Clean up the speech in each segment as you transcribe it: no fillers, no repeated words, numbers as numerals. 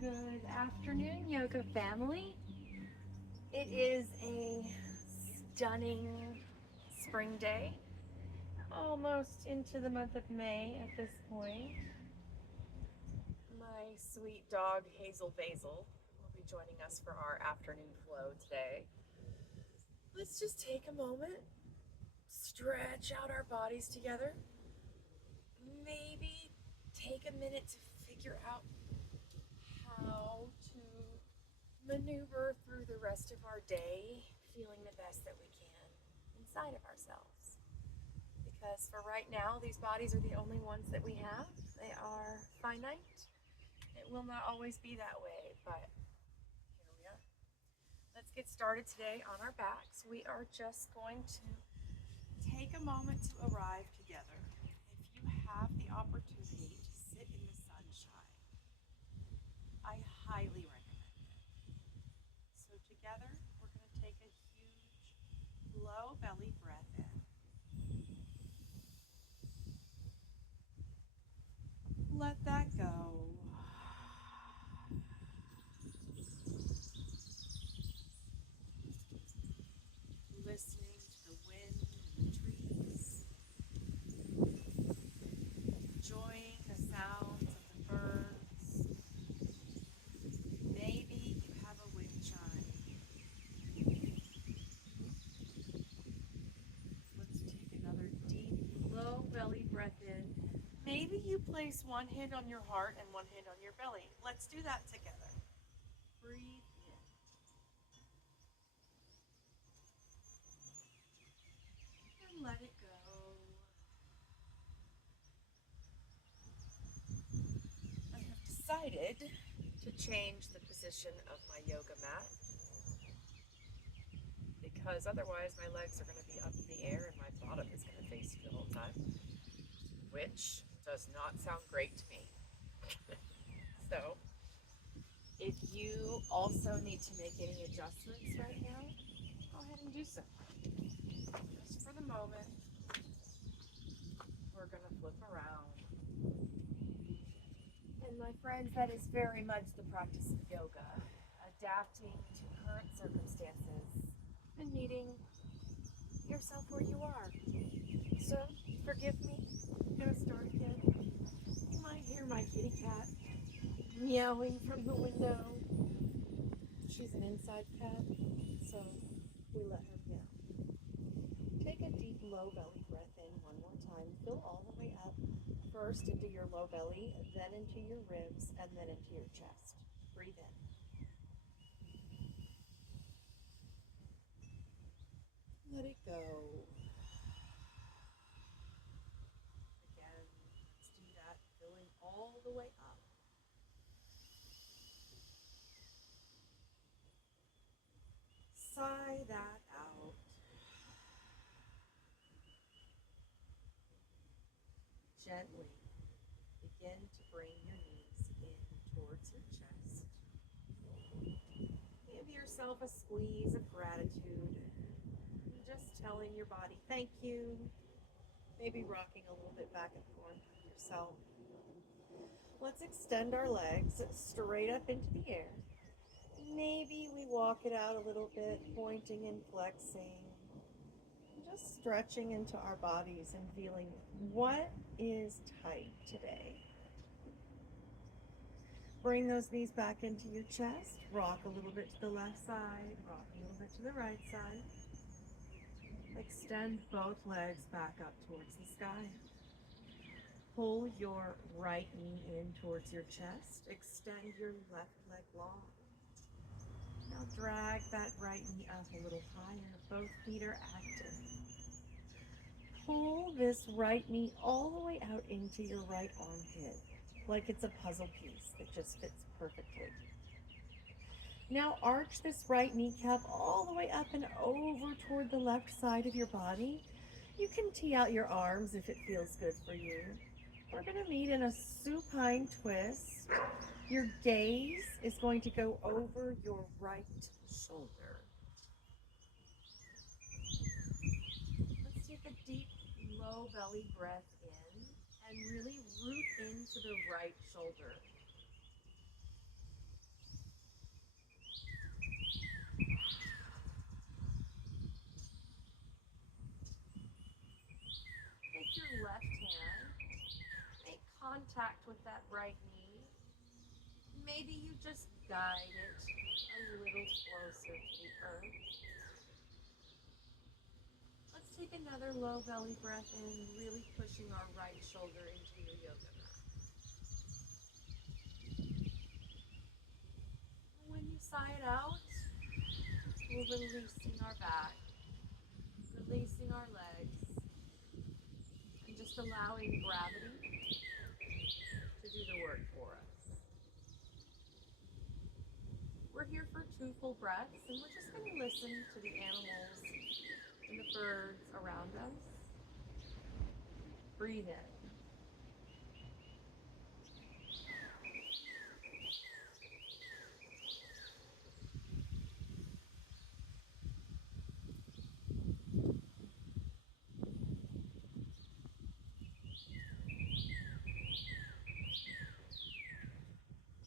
Good afternoon, yoga family. It is a stunning spring day, almost into the month of May at this point. My sweet dog Hazel Basil will be joining us for our afternoon flow today. Let's just take a moment, stretch out our bodies together, maybe take a minute to figure out how to maneuver through the rest of our day feeling the best that we can inside of ourselves. Because for right now, these bodies are the only ones that we have. They are finite. It will not always be that way, but here we are. Let's get started today on our backs. We are just going to take a moment to arrive together. If you have the opportunity to sit in the sunshine, I highly recommend it. So together, we're going to take a huge, low belly breath in. Let that go. Listening to the wind and the trees, enjoying the sounds of the birds. Maybe you have a wind chime. Let's take another deep, low belly breath in. Maybe you place one hand on your heart and one hand on your belly. Let's do that together. Breathe in. And let it go. I have decided to change the position of my yoga mat because otherwise my legs are going to be up in the air and my bottom is going to face you the whole time, which does not sound great to me. So, if you also need to make any adjustments right now, go ahead and do so. Just for the moment, we're going to flip around. And my friends, that is very much the practice of yoga, adapting to current circumstances and meeting yourself where you are. So, forgive me, I'm going to start again. You might hear my kitty cat meowing from the window. She's an inside cat, so we let her meow. Take a deep, low belly breath in one more time. Fill all the way up, first into your low belly, then into your ribs, and then into your chest. Breathe in. Let it go. Again, let's do that, filling all the way up. Sigh that out. Gently begin to bring your knees in towards your chest. Give yourself a squeeze of gratitude. Just telling your body thank you. Maybe rocking a little bit back and forth with yourself. Let's extend our legs straight up into the air. Maybe we walk it out a little bit, pointing and flexing. Just stretching into our bodies and feeling what is tight today. Bring those knees back into your chest. Rock a little bit to the left side. Rock a little bit to the right side. Extend both legs back up towards the sky. Pull your right knee in towards your chest. Extend your left leg long. Now drag that right knee up a little higher. Both feet are active. Pull this right knee all the way out into your right armpit, like it's a puzzle piece that just fits perfectly. Now arch this right kneecap all the way up and over toward the left side of your body. You can tee out your arms if it feels good for you. We're going to meet in a supine twist. Your gaze is going to go over your right shoulder. Let's take a deep, low belly breath in and really root into the right shoulder. contact with that right knee, maybe you just guide it a little closer to the earth. Let's take another low belly breath in, really pushing our right shoulder into your yoga mat. When you sigh it out, we're releasing our back, releasing our legs, and just allowing gravity to do the work for us. We're here for 2 full breaths, and we're just going to listen to the animals and the birds around us. Breathe in.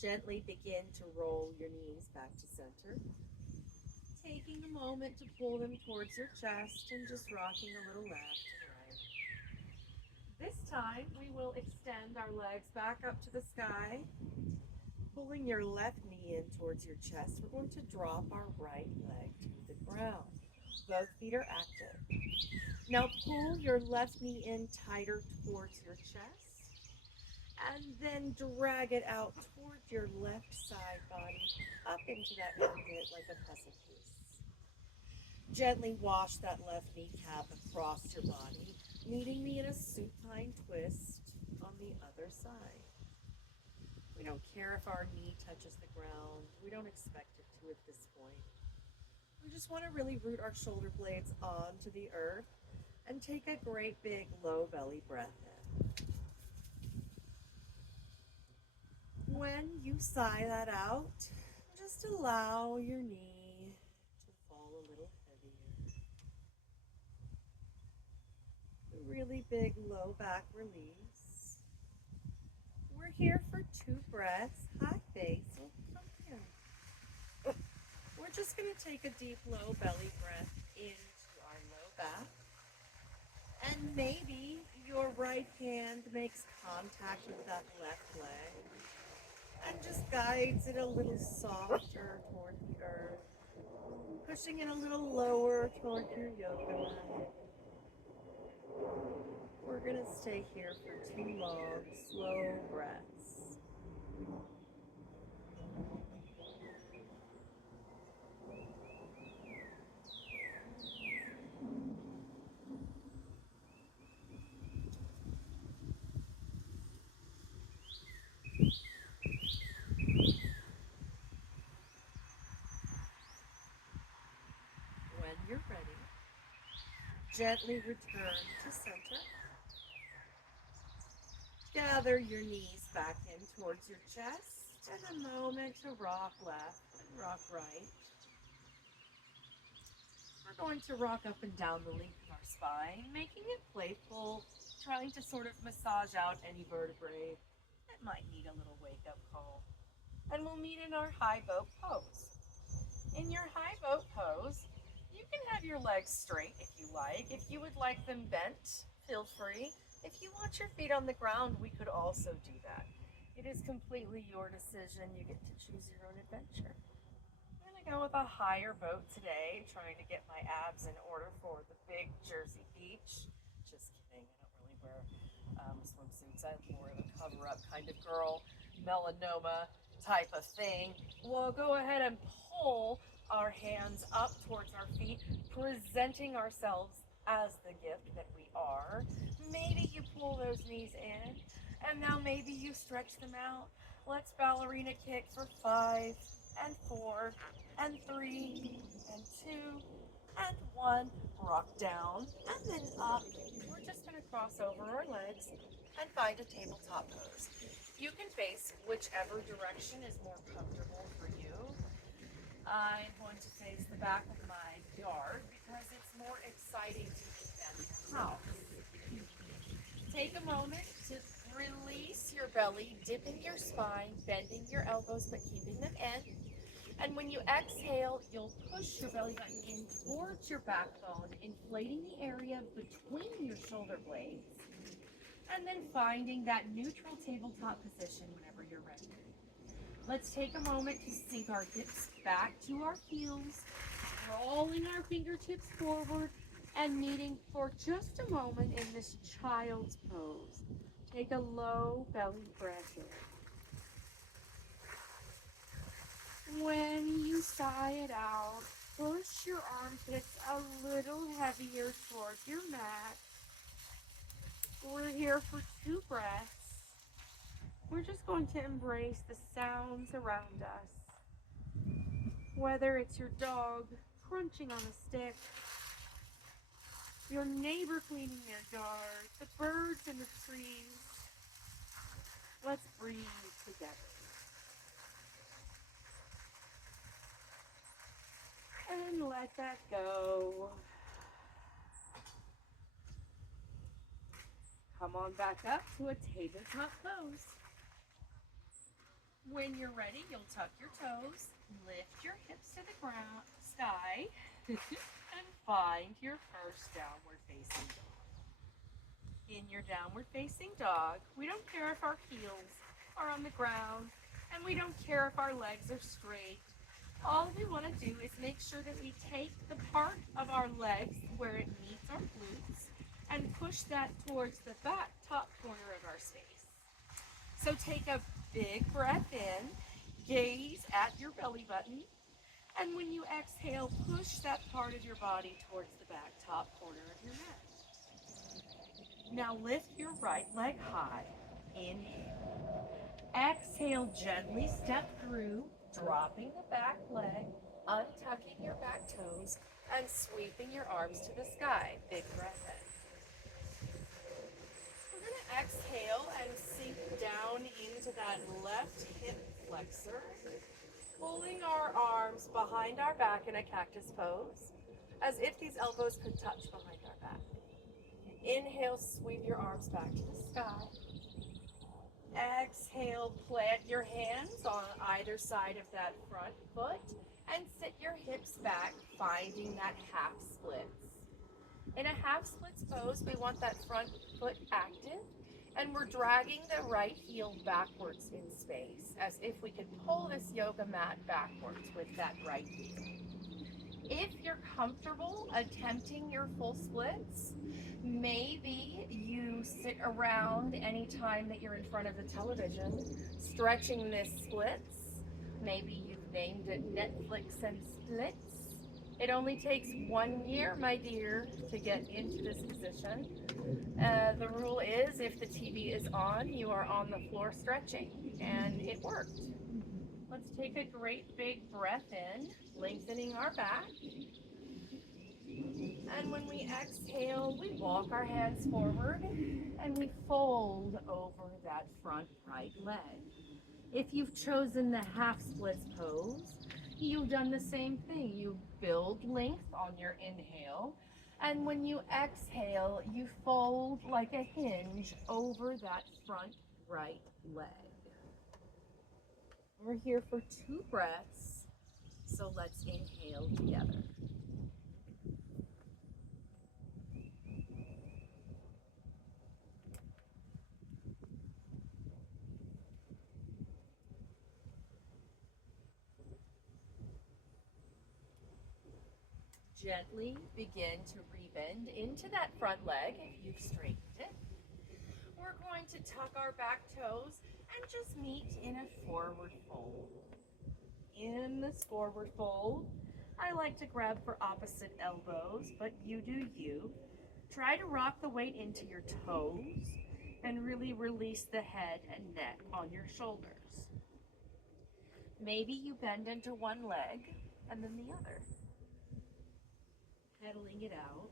Gently begin to roll your knees back to center, taking a moment to pull them towards your chest and just rocking a little left and right. This time we will extend our legs back up to the sky, pulling your left knee in towards your chest. We're going to drop our right leg to the ground. Both feet are active. Now pull your left knee in tighter towards your chest, and then drag it out towards your left side body, up into that armpit like a precipice. Gently wash that left kneecap across your body, meeting me in a supine twist on the other side. We don't care if our knee touches the ground. We don't expect it to at this point. We just want to really root our shoulder blades onto the earth and take a great big low belly breath in. When you sigh that out, just allow your knee to fall a little heavier. A really big low back release. We're here for 2 breaths. Hi, Basil. Come here. We're just going to take a deep low belly breath into our low back. And maybe your right hand makes contact with that left leg and just guides it a little softer toward the earth, pushing it a little lower toward your yoga mat. We're going to stay here for 2 long, slow breaths. When you're ready, gently return to center. Gather your knees back in towards your chest and a moment to rock left and rock right. We're going to rock up and down the length of our spine, making it playful, trying to sort of massage out any vertebrae that might need a little wake-up call. And we'll meet in our high boat pose. In your high boat pose, you can have your legs straight if you like. If you would like them bent, feel free. If you want your feet on the ground, we could also do that. It is completely your decision. You get to choose your own adventure. I'm going to go with a higher boat today, trying to get my abs in order for the big Jersey beach. Just kidding, I don't really wear swimsuits. I'm more of a cover-up kind of girl, melanoma type of thing. We'll go ahead and pull our hands up towards our feet, presenting ourselves as the gift that we are. Maybe you pull those knees in, and now maybe you stretch them out. Let's ballerina kick for 5 and 4 and 3 and 2 and 1. Rock down and then up. We're just going to cross over our legs and find a tabletop pose. You can face whichever direction is more comfortable for you. I'm going to face the back of my yard because it's more exciting to me than your house. Take a moment to release your belly, dipping your spine, bending your elbows but keeping them in. And when you exhale, you'll push your belly button in towards your backbone, inflating the area between your shoulder blades. and then finding that neutral tabletop position whenever you're ready. Let's take a moment to sink our hips back to our heels, rolling our fingertips forward and kneading for just a moment in this child's pose. Take a low belly breath in. When you sigh it out, push your armpits a little heavier towards your mat. We're here for 2 breaths. We're just going to embrace the sounds around us. Whether it's your dog crunching on a stick, your neighbor cleaning their yard, the birds in the trees. Let's breathe together. And let that go. Come on back up to a tabletop pose. When you're ready, you'll tuck your toes, lift your hips to the ground, sky, and find your first downward facing dog. In your downward facing dog, we don't care if our heels are on the ground, and we don't care if our legs are straight. All we want to do is make sure that we take the part of our legs where it meets our glutes and push that towards the back top corner of our space. So take a big breath in, gaze at your belly button, and when you exhale, push that part of your body towards the back top corner of your mat. Now lift your right leg high. Inhale. Exhale, gently step through, dropping the back leg, untucking your back toes, and sweeping your arms to the sky. Big breath in. We're going to exhale and sink down into that left hip flexor, pulling our arms behind our back in a cactus pose, as if these elbows could touch behind our back. Inhale, sweep your arms back to the sky. Exhale, plant your hands on either side of that front foot and sit your hips back, finding that half splits. In a half splits pose, we want that front foot active, and we're dragging the right heel backwards in space, as if we could pull this yoga mat backwards with that right heel. If you're comfortable attempting your full splits, maybe you sit around anytime that you're in front of the television, stretching this splits. Maybe you've named it Netflix and Splits. It only takes 1 year, my dear, to get into this position. The rule is if the TV is on, you are on the floor stretching, and it worked. Let's take a great big breath in, lengthening our back. And when we exhale, we walk our hands forward and we fold over that front right leg. If you've chosen the half splits pose, you've done the same thing. You build length on your inhale, and when you exhale, you fold like a hinge over that front right leg. We're here for 2 breaths, so let's inhale together. Gently begin to rebend into that front leg if you've straightened it. We're going to tuck our back toes and just meet in a forward fold. In this forward fold, I like to grab for opposite elbows, but you do you. Try to rock the weight into your toes and really release the head and neck on your shoulders. Maybe you bend into one leg and then the other. Pedaling it out.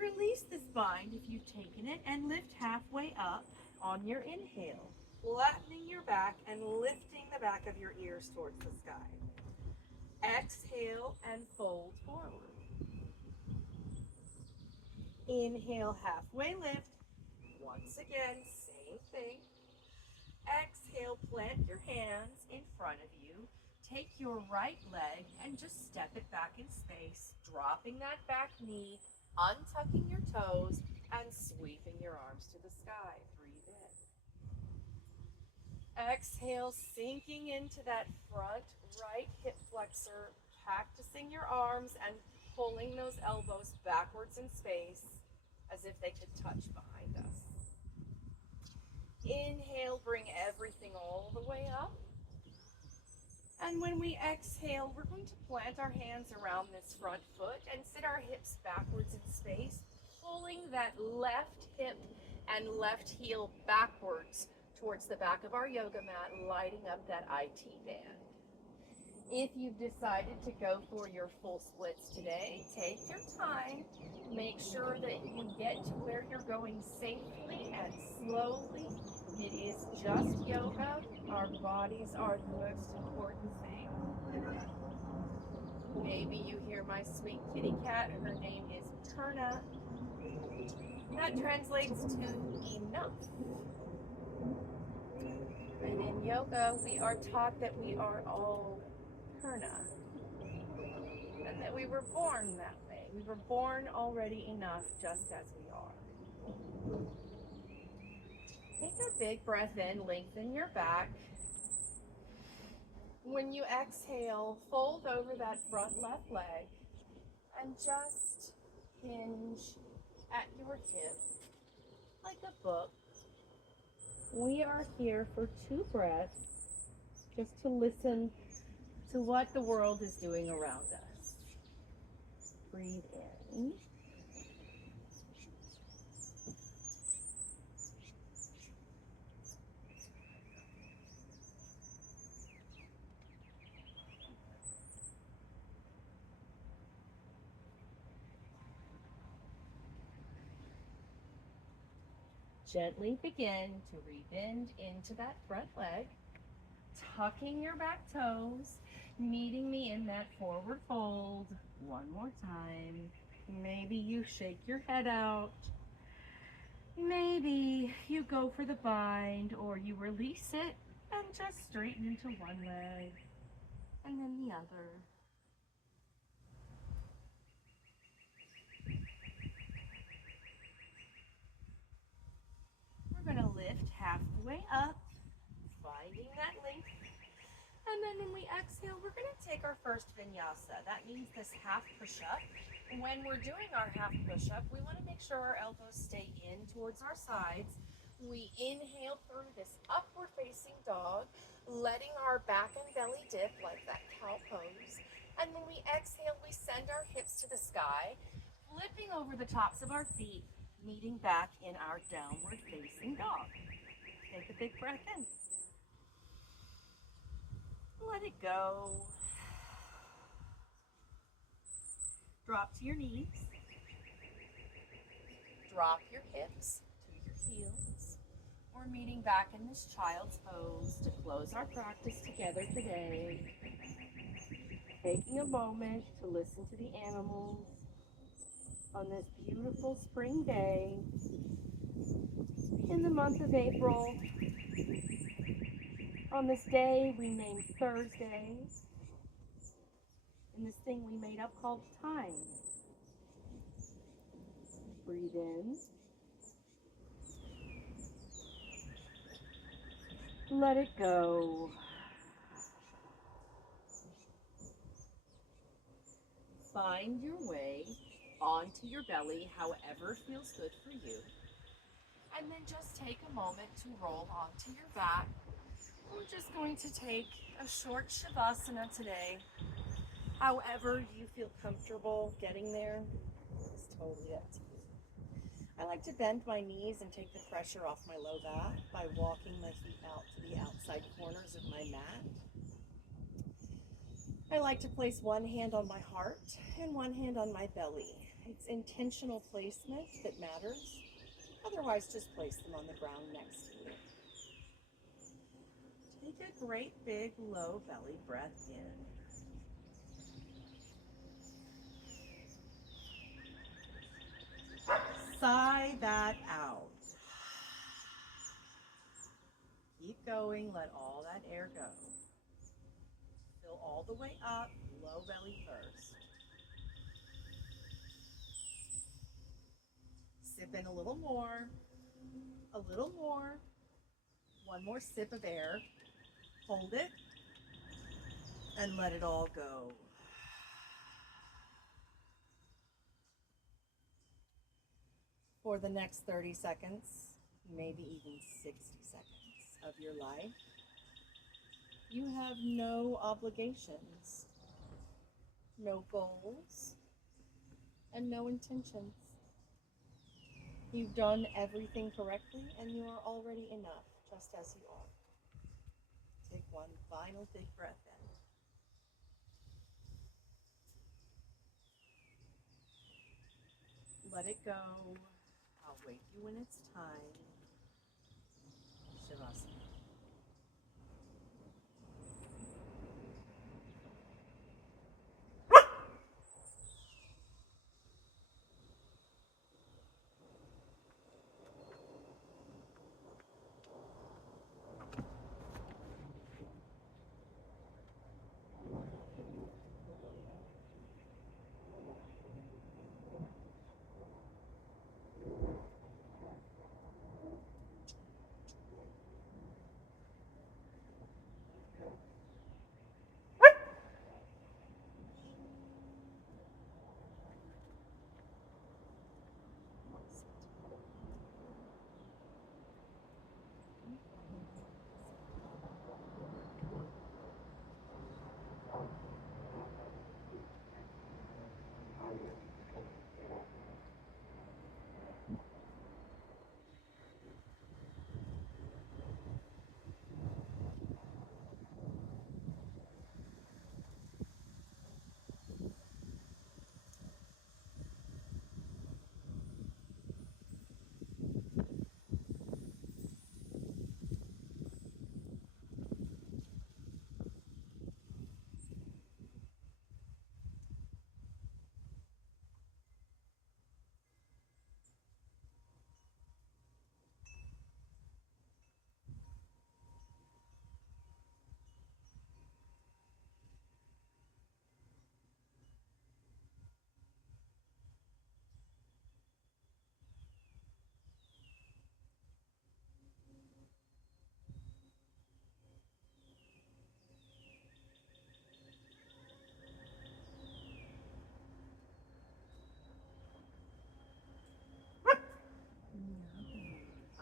Release the spine if you've taken it and lift halfway up on your inhale, flattening your back and lifting the back of your ears towards the sky. Exhale and fold forward. Inhale, halfway lift. Once again, same thing. Exhale, plant your hands in front of you. Take your right leg and just step it back in space, dropping that back knee, untucking your toes and sweeping your arms to the sky. Breathe in. Exhale, sinking into that front right hip flexor, cactusing your arms and pulling those elbows backwards in space as if they could touch behind us. Inhale, bring everything all the way up. And when we exhale, we're going to plant our hands around this front foot and sit our hips backwards in space, pulling that left hip and left heel backwards towards the back of our yoga mat, lighting up that IT band. If you've decided to go for your full splits today, take your time. Make sure that you get to where you're going safely and slowly. It is just yoga. Our bodies are the most important thing. Maybe you hear my sweet kitty cat. Her name is Purna. That translates to enough. And in yoga, we are taught that we are all Purna. And that we were born that way. We were born already enough just as we are. Take a big breath in, lengthen your back. When you exhale, fold over that front left leg and just hinge at your hip like a book. We are here for 2 breaths just to listen to what the world is doing around us. Breathe in. Gently begin to rebend into that front leg, tucking your back toes, meeting me in that forward fold. One more time. Maybe you shake your head out. Maybe you go for the bind or you release it and just straighten into one leg and then the other. We're going to lift halfway up, finding that length. And then when we exhale, we're going to take our first vinyasa. That means this half push-up. When we're doing our half push-up, we want to make sure our elbows stay in towards our sides. We inhale through this upward facing dog, letting our back and belly dip like that cow pose. And when we exhale, we send our hips to the sky, flipping over the tops of our feet, meeting back in our downward facing dog. Take a big breath in. Let it go. Drop to your knees. Drop your hips to your heels. We're meeting back in this child's pose to close our practice together today. Taking a moment to listen to the animals on this beautiful spring day in the month of April. On this day we named Thursday, in this thing we made up called time. Breathe in. Let it go. Find your way onto your belly, however feels good for you. And then just take a moment to roll onto your back. We're just going to take a short Shavasana today. However you feel comfortable getting there, it's totally up to you. I like to bend my knees and take the pressure off my low back by walking my feet out to the outside corners of my mat. I like to place one hand on my heart and one hand on my belly. It's intentional placement that matters. Otherwise, just place them on the ground next to you. Take a great big low belly breath in. Sigh that out. Keep going, let all that air go. Fill all the way up, low belly first. Sip in a little more. A little more. One more sip of air. Hold it. And let it all go. For the next 30 seconds, maybe even 60 seconds of your life, you have no obligations, no goals, and no intentions. You've done everything correctly, and you are already enough, just as you are. Take one final big breath in. Let it go. I'll wake you when it's time. Shavasana.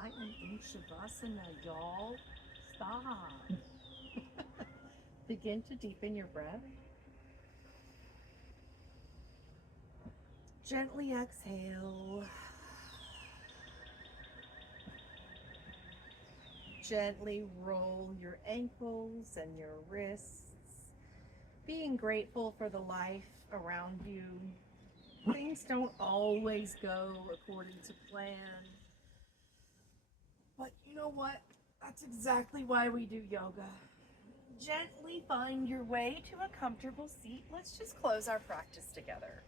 I am in Shavasana, y'all. Stop. Begin to deepen your breath. Gently exhale. Gently roll your ankles and your wrists. Being grateful for the life around you. Things don't always go according to plan. But you know what? That's exactly why we do yoga. Gently find your way to a comfortable seat. Let's just close our practice together.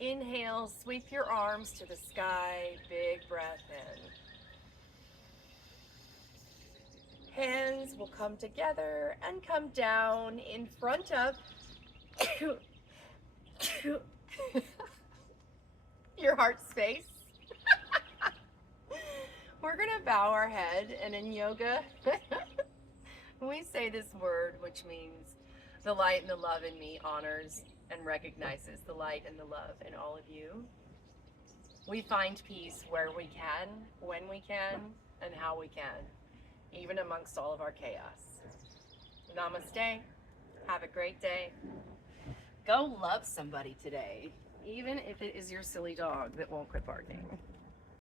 Inhale, sweep your arms to the sky. Big breath in. Hands will come together and come down in front of your heart space. We're gonna bow our head, and in yoga, we say this word, which means the light and the love in me honors and recognizes the light and the love in all of you. We find peace where we can, when we can, and how we can, even amongst all of our chaos. Namaste. Have a great day. Go love somebody today, even if it is your silly dog that won't quit barking.